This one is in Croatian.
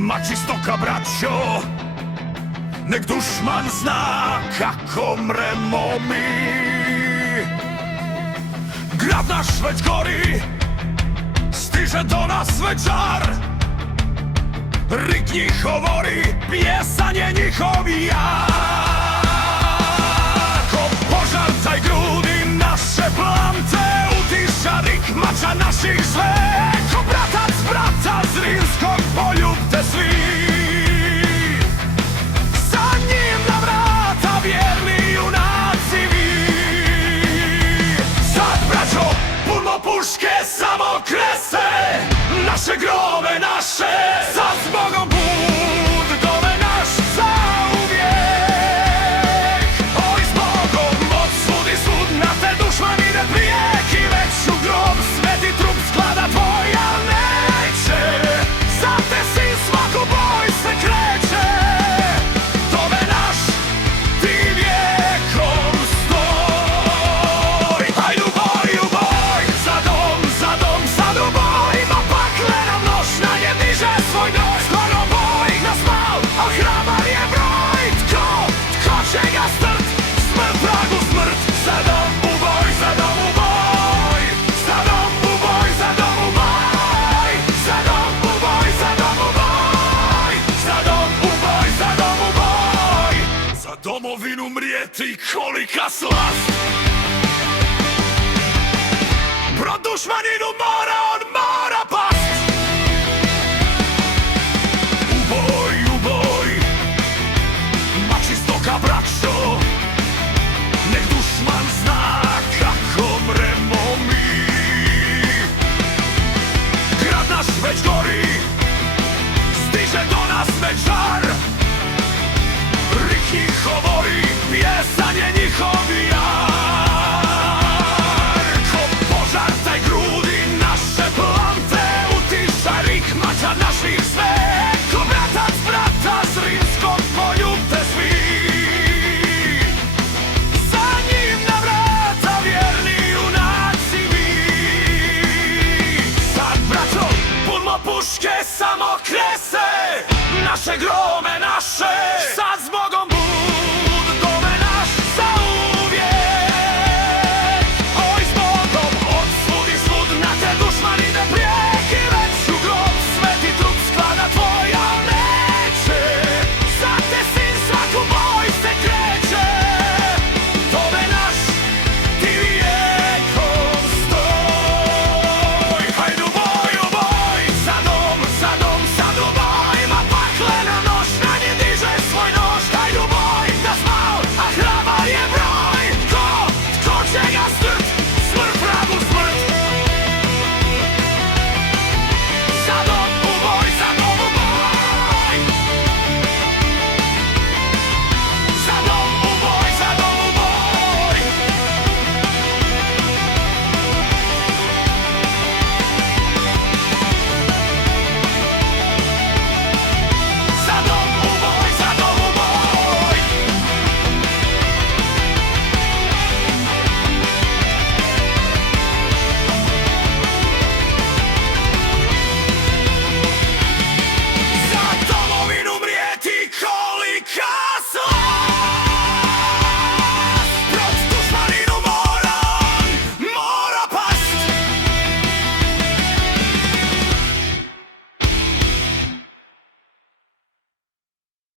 Mači stoka, braćo, nek dušman zna kako mremo mi. Grad naš već gori, stiže do nas večar. Rik njihov ori, pjesan je njihov jar. Ko požar taj grudi naše plante, utiša rik mača naših sve. Ko bratac brata Zrinskog, poljubte svi. Za njim na vrata vjerni junaci vi. Sad, braćo, puno puške samo krese naše grove, naše. Sad zbogom bud, dove naš zauvijek. Oj, zbogom odsudi sud na te dušmanine prijek. I već u grob sveti trup sklada tvoj, al neće. Za te si svaku boj se kreće. Dove naš, ti vijekom stoj. Hajde u boj, za dom, za dom, sad u boj. Ma pakle nam noć na nje diže svoj doj. Skoro boj nas mal, a hrabar je broj. Tko će ga strt, smrt vragu smrt. Za dom u boj, za dom u boj. Za dom u boj, za dom u boj. Za dom u boj, za dom u boj. Za dom u boj, za dom u boj. Za domovinu mrijeti kolika slast. Pro dušmaninu mora on mora past. U boj, mači stoka, braćo, nek dušman zna kako mremo mi. Grad naš već gori, stiže do nas već žar. Rik njihov ori, pjesan je njihov jar. Ko požar taj grudi naše plante, utiša rik mača naših sve. Ko bratac brata Zrinskog, poljubte svi. Za njim na vrata vjerni junaci vi. Sad, braćo, puno puške samo krese naše grome, naše.